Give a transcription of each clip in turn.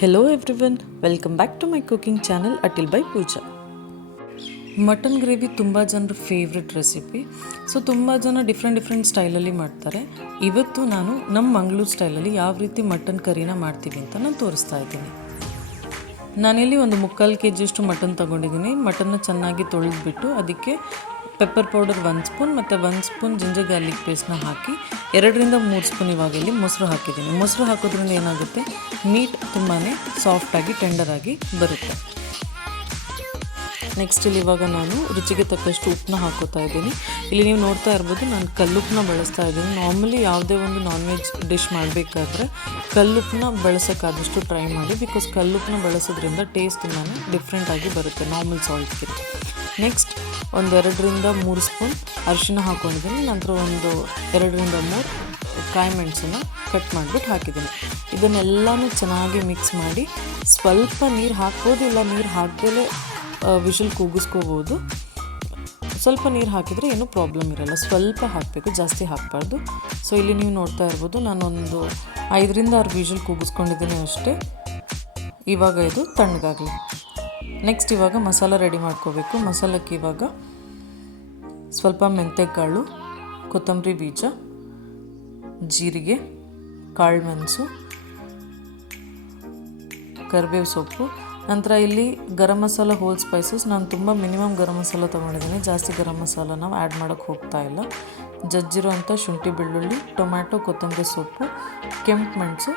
Hello everyone, welcome back to my cooking channel ಅಟಿಲ್ by Pooja. Mutton gravy ತುಂಬ ಜನರ favourite recipe. So ತುಂಬ ಜನ ಡಿಫ್ರೆಂಟ್ ಸ್ಟೈಲಲ್ಲಿ ಮಾಡ್ತಾರೆ. ಇವತ್ತು ನಾನು ನಮ್ಮ ಮಂಗಳೂರು ಸ್ಟೈಲಲ್ಲಿ ಯಾವ ರೀತಿ ಮಟನ್ ಕರಿನ ಮಾಡ್ತೀವಿ ಅಂತ ನಾನು ತೋರಿಸ್ತಾ ಇದ್ದೀನಿ. ನಾನಿಲ್ಲಿ ಒಂದು 3/4 kg ಮಟನ್ ತೊಗೊಂಡಿದ್ದೀನಿ. ಮಟನ್ನ ಚೆನ್ನಾಗಿ ತೊಳೆದ್ಬಿಟ್ಟು ಅದಕ್ಕೆ ಪೆಪ್ಪರ್ ಪೌಡರ್ 1 ಸ್ಪೂನ್ ಮತ್ತು 1 ಸ್ಪೂನ್ ಜಿಂಜರ್ ಗಾರ್ಲಿಕ್ ಪೇಸ್ಟ್ನ ಹಾಕಿ 2ರಿಂದ 3 ಸ್ಪೂನ್ ಇವಾಗ ಇಲ್ಲಿ ಮೊಸರು ಹಾಕಿದ್ದೀನಿ. ಮೊಸರು ಹಾಕೋದ್ರಿಂದ ಏನಾಗುತ್ತೆ, ಮೀಟ್ ತುಂಬಾ ಸಾಫ್ಟಾಗಿ ಟೆಂಡರಾಗಿ ಬರುತ್ತೆ. ನೆಕ್ಸ್ಟ್ ಇಲ್ಲಿ ಇವಾಗ ನಾನು ರುಚಿಗೆ ತಕ್ಕಷ್ಟು ಉಪ್ಪನ್ನ ಹಾಕೋತಾ ಇದ್ದೀನಿ. ಇಲ್ಲಿ ನೀವು ನೋಡ್ತಾ ಇರ್ಬೋದು, ನಾನು ಕಲ್ಲುಪ್ಪನ್ನ ಬಳಸ್ತಾ ಇದ್ದೀನಿ. ನಾರ್ಮಲಿ ಯಾವುದೇ ಒಂದು ನಾನ್ ವೆಜ್ ಡಿಶ್ ಮಾಡಬೇಕಾದ್ರೆ ಕಲ್ಲುಪ್ಪನ್ನ ಬಳಸೋಕ್ಕಾದಷ್ಟು ಟ್ರೈ ಮಾಡಿ, ಬಿಕಾಸ್ ಕಲ್ಲುಪ್ಪನ್ನ ಬಳಸೋದ್ರಿಂದ ಟೇಸ್ಟ್ ತುಂಬಾ ಡಿಫ್ರೆಂಟಾಗಿ ಬರುತ್ತೆ ನಾರ್ಮಲ್ ಸಾಲ್ಟ್ಗಿಂತ. ನೆಕ್ಸ್ಟ್ ಒಂದು 2ರಿಂದ 3 ಸ್ಪೂನ್ ಅರಿಶಿನ ಹಾಕ್ಕೊಂಡಿದ್ದೀನಿ. ನಂತರ ಒಂದು 2ರಿಂದ 3 ಕಾಯಿ ಮೆಣಸನ್ನು ಕಟ್ ಮಾಡಿಬಿಟ್ಟು ಹಾಕಿದ್ದೀನಿ. ಇದನ್ನೆಲ್ಲನೂ ಚೆನ್ನಾಗಿ ಮಿಕ್ಸ್ ಮಾಡಿ ಸ್ವಲ್ಪ ನೀರು ಹಾಕ್ಬೋದು, ಇಲ್ಲ ನೀರು ಹಾಕ್ದಲೇ ವಿಷಲ್ ಕೂಗಿಸ್ಕೋಬೋದು. ಸ್ವಲ್ಪ ನೀರು ಹಾಕಿದರೆ ಏನೂ ಪ್ರಾಬ್ಲಮ್ ಇರಲ್ಲ. ಸ್ವಲ್ಪ ಹಾಕಬೇಕು, ಜಾಸ್ತಿ ಹಾಕಬಾರ್ದು. ಸೊ ಇಲ್ಲಿ ನೀವು ನೋಡ್ತಾ ಇರ್ಬೋದು, ನಾನೊಂದು 5ರಿಂದ 6 ವಿಷಲ್ ಕೂಗಿಸ್ಕೊಂಡಿದ್ದೀನಿ ಅಷ್ಟೇ. ಇವಾಗ ಇದು ತಣ್ಣಗಾಗಲಿ. ನೆಕ್ಸ್ಟ್ ಇವಾಗ ಮಸಾಲ ರೆಡಿ ಮಾಡ್ಕೋಬೇಕು. ಮಸಾಲಕ್ಕೆ ಇವಾಗ ಸ್ವಲ್ಪ ಮೆಂತೆಕಾಳು, ಕೊತ್ತಂಬರಿ ಬೀಜ, ಜೀರಿಗೆ, ಕಾಳು ಮೆಣಸು, ಕರಿಬೇವು ಸೊಪ್ಪು. ನಂತರ ಇಲ್ಲಿ ಗರಂ ಮಸಾಲ ಹೋಲ್ ಸ್ಪೈಸಸ್. ನಾನು ತುಂಬ ಮಿನಿಮಮ್ ಗರಂ ಮಸಾಲ ತೊಗೊಂಡಿದ್ದೀನಿ, ಜಾಸ್ತಿ ಗರಂ ಮಸಾಲ ನಾವು ಆ್ಯಡ್ ಮಾಡೋಕ್ಕೆ ಹೋಗ್ತಾ ಇಲ್ಲ. ಜಜ್ಜಿರೋ ಅಂಥ ಶುಂಠಿ, ಬೆಳ್ಳುಳ್ಳಿ, ಟೊಮ್ಯಾಟೊ, ಕೊತ್ತಂಬರಿ ಸೊಪ್ಪು, ಕೆಂಪು ಮೆಣಸು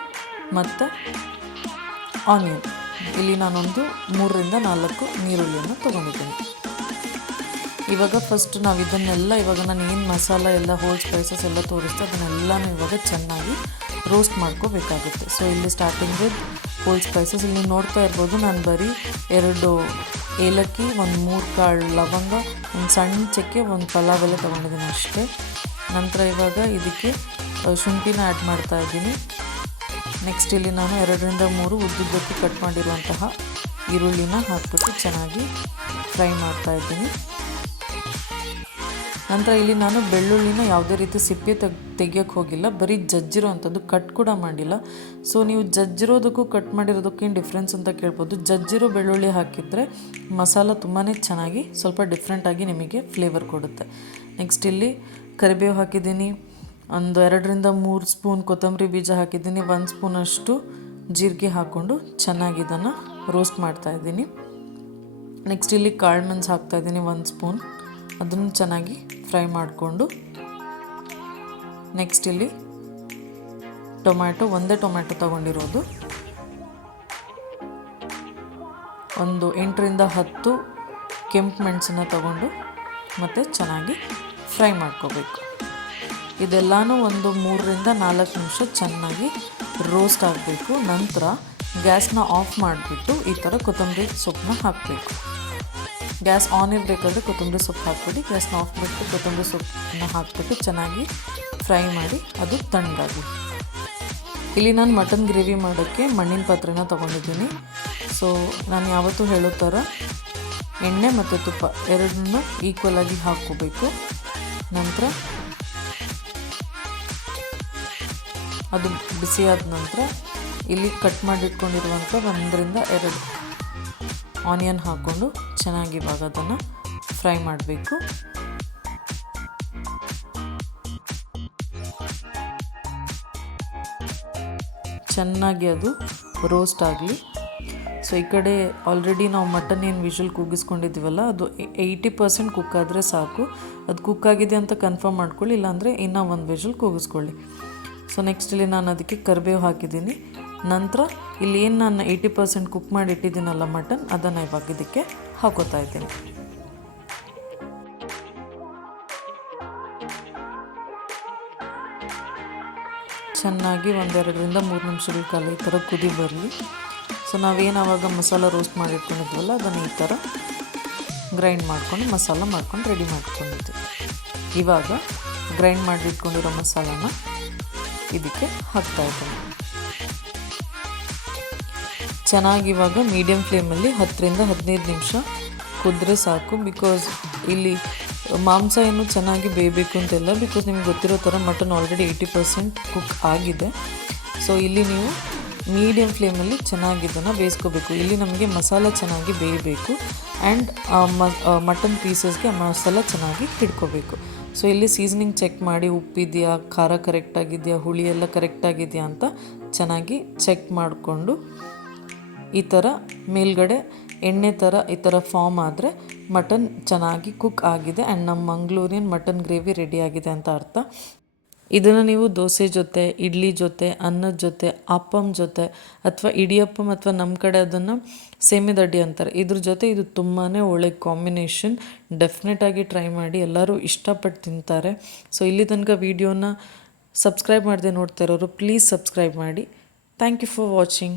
ಮತ್ತು ಆನಿಯನ್. ಇಲ್ಲಿ ನಾನೊಂದು 3ರಿಂದ 4 ನೀರುಳ್ಳಿಯನ್ನು ತೊಗೊಂಡಿದ್ದೀನಿ. ಇವಾಗ ಫಸ್ಟ್ ನಾವು ಇದನ್ನೆಲ್ಲ ಇವಾಗ ನಾನು ಏನು ಮಸಾಲ ಎಲ್ಲ ಹೋಲ್ ಸ್ಪೈಸಸ್ ಎಲ್ಲ ತೋರಿಸ್ತೆ ಅದನ್ನೆಲ್ಲನೂ ಇವಾಗ ಚೆನ್ನಾಗಿ ರೋಸ್ಟ್ ಮಾಡ್ಕೋಬೇಕಾಗುತ್ತೆ. ಸೊ ಇಲ್ಲಿ ಸ್ಟಾರ್ಟಿಂಗ್ ವಿತ್ ಹೋಲ್ ಸ್ಪೈಸಸ್. ಇಲ್ಲಿ ನೋಡ್ತಾ ಇರ್ಬೋದು, ನಾನು ಬರೀ 2 ಏಲಕ್ಕಿ, 3 ಕಾಳು ಲವಂಗ, ಒಂದು ಸಣ್ಣ ಚಕ್ಕೆ, 1 ಪಲಾವ್ ಎಲ್ಲ ತೊಗೊಂಡಿದ್ದೀನಿ ಅಷ್ಟೇ. ನಂತರ ಇವಾಗ ಇದಕ್ಕೆ ಶುಂಠಿನ ಆ್ಯಡ್ ಮಾಡ್ತಾ ಇದ್ದೀನಿ. ನೆಕ್ಸ್ಟ್ ಇಲ್ಲಿ ನಾನು 2ರಿಂದ 3 ಉದ್ದುದ್ದಕ್ಕೆ ಕಟ್ ಮಾಡಿರುವಂತಹ ಈರುಳ್ಳಿನ ಹಾಕ್ಬಿಟ್ಟು ಚೆನ್ನಾಗಿ ಫ್ರೈ ಮಾಡ್ತಾ ಇದ್ದೀನಿ. ನಂತರ ಇಲ್ಲಿ ನಾನು ಬೆಳ್ಳುಳ್ಳಿನ ಯಾವುದೇ ರೀತಿ ಸಿಪ್ಪೆ ತೆಗಿಯೋಕ್ಕೆ ಹೋಗಿಲ್ಲ, ಬರೀ ಜಜ್ಜಿರೋ ಅಂಥದ್ದು, ಕಟ್ ಕೂಡ ಮಾಡಿಲ್ಲ. ಸೊ ನೀವು ಜಜ್ಜಿರೋದಕ್ಕೂ ಕಟ್ ಮಾಡಿರೋದಕ್ಕೇನು ಡಿಫ್ರೆನ್ಸ್ ಅಂತ ಕೇಳ್ಬೋದು. ಜಜ್ಜಿರೋ ಬೆಳ್ಳುಳ್ಳಿ ಹಾಕಿದರೆ ಮಸಾಲ ತುಂಬಾ ಚೆನ್ನಾಗಿ ಸ್ವಲ್ಪ ಡಿಫ್ರೆಂಟಾಗಿ ನಿಮಗೆ ಫ್ಲೇವರ್ ಕೊಡುತ್ತೆ. ನೆಕ್ಸ್ಟ್ ಇಲ್ಲಿ ಕರಿಬೇವು ಹಾಕಿದ್ದೀನಿ, ಒಂದು 2ರಿಂದ 3 ಸ್ಪೂನ್ ಕೊತ್ತಂಬರಿ ಬೀಜ ಹಾಕಿದ್ದೀನಿ, 1 ಸ್ಪೂನಷ್ಟು ಜೀರಿಗೆ ಹಾಕ್ಕೊಂಡು ಚೆನ್ನಾಗಿ ಇದನ್ನು ರೋಸ್ಟ್ ಮಾಡ್ತಾಯಿದ್ದೀನಿ. ನೆಕ್ಸ್ಟ್ ಇಲ್ಲಿ ಕಾಳು ಮೆಣಸು ಹಾಕ್ತಾಯಿದ್ದೀನಿ 1 ಸ್ಪೂನ್, ಅದನ್ನು ಚೆನ್ನಾಗಿ ಫ್ರೈ ಮಾಡಿಕೊಂಡು. ನೆಕ್ಸ್ಟ್ ಇಲ್ಲಿ ಒಂದೇ ಟೊಮ್ಯಾಟೊ ತೊಗೊಂಡಿರೋದು, ಒಂದು 8ರಿಂದ 10 ಕೆಂಪು ಮೆಣಸನ್ನು ತೊಗೊಂಡು ಮತ್ತು ಚೆನ್ನಾಗಿ ಫ್ರೈ ಮಾಡ್ಕೋಬೇಕು. ಇದೆಲ್ಲನೂ ಒಂದು 3ರಿಂದ 4 ನಿಮಿಷ ಚೆನ್ನಾಗಿ ರೋಸ್ಟ್ ಆಗಬೇಕು. ನಂತರ ಗ್ಯಾಸ್ನ ಆಫ್ ಮಾಡಿಬಿಟ್ಟು ಈ ಥರ ಕೊತ್ತಂಬರಿ ಸೊಪ್ಪನ್ನ ಹಾಕಬೇಕು. ಗ್ಯಾಸ್ ಆನ್ ಇರಬೇಕಾದ್ರೆ ಕೊತ್ತಂಬರಿ ಸೊಪ್ಪು ಹಾಕ್ಬಿಟ್ಟು, ಗ್ಯಾಸ್ನ ಆಫ್ ಬಿಟ್ಟು ಕೊತ್ತಂಬರಿ ಸೊಪ್ಪನ್ನ ಹಾಕ್ಬಿಟ್ಟು ಚೆನ್ನಾಗಿ ಫ್ರೈ ಮಾಡಿ ಅದು ತಣ್ಣಗಾಗಲಿ. ಇಲ್ಲಿ ನಾನು ಮಟನ್ ಗ್ರೇವಿ ಮಾಡೋಕ್ಕೆ ಮಣ್ಣಿನ ಪಾತ್ರೆನ ತೊಗೊಂಡಿದ್ದೀನಿ. ಸೊ ನಾನು ಯಾವತ್ತೂ ಹೇಳೋ ಥರ ಎಣ್ಣೆ ಮತ್ತು ತುಪ್ಪ ಎರಡನ್ನೂ ಈಕ್ವಲಾಗಿ ಹಾಕ್ಕೋಬೇಕು. ನಂತರ ಅದು ಬಿಸಿಯಾದ ನಂತರ ಇಲ್ಲಿ ಕಟ್ ಮಾಡಿಟ್ಕೊಂಡಿರುವಂಥ 1ರಿಂದ 2 ಆನಿಯನ್ ಹಾಕ್ಕೊಂಡು ಚೆನ್ನಾಗಿ ಇವಾಗ ಅದನ್ನು ಫ್ರೈ ಮಾಡಬೇಕು. ಚೆನ್ನಾಗಿ ಅದು ರೋಸ್ಟ್ ಆಗಲಿ. ಸೊ ಈ ಕಡೆ ಆಲ್ರೆಡಿ ನಾವು ಮಟನ್ ಏನು ವಿಷಲ್ ಕೂಗಿಸ್ಕೊಂಡಿದ್ದೀವಲ್ಲ, ಅದು 80% ಕುಕ್ ಆದರೆ ಸಾಕು. ಅದು ಕುಕ್ ಆಗಿದೆ ಅಂತ ಕನ್ಫರ್ಮ್ ಮಾಡ್ಕೊಳ್ಳಿ, ಇಲ್ಲಾಂದರೆ ಇನ್ನೂ 1 ವಿಷಲ್ ಕೂಗಿಸ್ಕೊಳ್ಳಿ. ಸೊ ನೆಕ್ಸ್ಟ್ ಇಲ್ಲಿ ನಾನು ಅದಕ್ಕೆ ಕರಿಬೇವು ಹಾಕಿದ್ದೀನಿ. ನಂತರ ಇಲ್ಲಿ ಏನು ನಾನು 80% ಕುಕ್ ಮಾಡಿ ಇಟ್ಟಿದ್ದೀನಲ್ಲ ಮಟನ್, ಅದನ್ನು ಇವಾಗ ಇದಕ್ಕೆ ಹಾಕೋತಾ ಇದ್ದೀನಿ. ಚೆನ್ನಾಗಿ 1-2ರಿಂದ 3 ನಿಮಿಷಗಳ ಕಾಲ ಈ ಥರ ಕುದಿ ಬರಲಿ. ಸೊ ನಾವೇನು ಆವಾಗ ಮಸಾಲ ರೋಸ್ಟ್ ಮಾಡಿಟ್ಕೊಂಡಿದ್ವಲ್ಲ ಅದನ್ನು ಈ ಥರ ಗ್ರೈಂಡ್ ಮಾಡ್ಕೊಂಡು ಮಸಾಲ ಮಾಡ್ಕೊಂಡು ರೆಡಿ ಮಾಡ್ಕೊಂಡಿದ್ವಿ. ಇವಾಗ ಗ್ರೈಂಡ್ ಮಾಡಿಟ್ಕೊಂಡಿರೋ ಮಸಾಲಾನ ಇದಕ್ಕೆ ಹಾಕ್ತಾ ಇದ್ದೀನಿ. ಚೆನ್ನಾಗಿ ಇವಾಗ ಮೀಡಿಯಮ್ ಫ್ಲೇಮಲ್ಲಿ 10ರಿಂದ 15 ನಿಮಿಷ ಕುದ್ರೆ ಸಾಕು. ಬಿಕಾಸ್ ಇಲ್ಲಿ ಮಾಂಸ ಏನು ಚೆನ್ನಾಗಿ ಬೇಯಬೇಕು ಅಂತೆಲ್ಲ, ಬಿಕಾಸ್ ನಿಮಗೆ ಗೊತ್ತಿರೋ ಥರ ಮಟನ್ ಆಲ್ರೆಡಿ 80% ಕುಕ್ ಆಗಿದೆ. ಸೊ ಇಲ್ಲಿ ನೀವು ಮೀಡಿಯಮ್ ಫ್ಲೇಮಲ್ಲಿ ಚೆನ್ನಾಗಿ ಇದನ್ನು ಬೇಯಿಸ್ಕೋಬೇಕು. ಇಲ್ಲಿ ನಮಗೆ ಮಸಾಲ ಚೆನ್ನಾಗಿ ಬೇಯಬೇಕು ಆ್ಯಂಡ್ ಮಟನ್ ಪೀಸಸ್ಗೆ ಮಸಾಲ ಚೆನ್ನಾಗಿ ಹಿಡ್ಕೋಬೇಕು. ಸೊ ಇಲ್ಲಿ ಸೀಸನಿಂಗ್ ಚೆಕ್ ಮಾಡಿ ಉಪ್ಪಿದೆಯಾ, ಖಾರ ಕರೆಕ್ಟಾಗಿದೆಯಾ, ಹುಳಿ ಎಲ್ಲ ಕರೆಕ್ಟಾಗಿದೆಯಾ ಅಂತ ಚೆನ್ನಾಗಿ ಚೆಕ್ ಮಾಡಿಕೊಂಡು ಈ ಥರ ಮೇಲ್ಗಡೆ ಎಣ್ಣೆ ಥರ ಈ ಥರ ಫಾರ್ಮ್ ಆದರೆ ಮಟನ್ ಚೆನ್ನಾಗಿ ಕುಕ್ ಆಗಿದೆ ಆ್ಯಂಡ್ ನಮ್ಮ ಮಂಗಳೂರಿಯನ್ ಮಟನ್ ಗ್ರೇವಿ ರೆಡಿ ಆಗಿದೆ ಅಂತ ಅರ್ಥ. ಇದನ್ನು ನೀವು ದೋಸೆ ಜೊತೆ, ಇಡ್ಲಿ ಜೊತೆ, ಅನ್ನದ ಜೊತೆ, ಅಪ್ಪಮ್ ಜೊತೆ ಅಥವಾ ಇಡಿಯಪ್ಪಮ್ ಅಥವಾ ನಮ್ಮ ಕಡೆ ಅದನ್ನು ಸೇಮೆ ದಡ್ಡಿ ಅಂತಾರೆ, ಇದ್ರ ಜೊತೆ ಇದು ತುಂಬಾ ಒಳ್ಳೆ ಕಾಂಬಿನೇಷನ್. ಡೆಫಿನೆಟಾಗಿ ಟ್ರೈ ಮಾಡಿ, ಎಲ್ಲರೂ ಇಷ್ಟಪಟ್ಟು ತಿಂತಾರೆ. ಸೊ ಇಲ್ಲಿ ತನಕ ವೀಡಿಯೋನ ಸಬ್ಸ್ಕ್ರೈಬ್ ಮಾಡದೆ ನೋಡ್ತಾ ಇರೋರು ಪ್ಲೀಸ್ ಸಬ್ಸ್ಕ್ರೈಬ್ ಮಾಡಿ. Thank you for watching.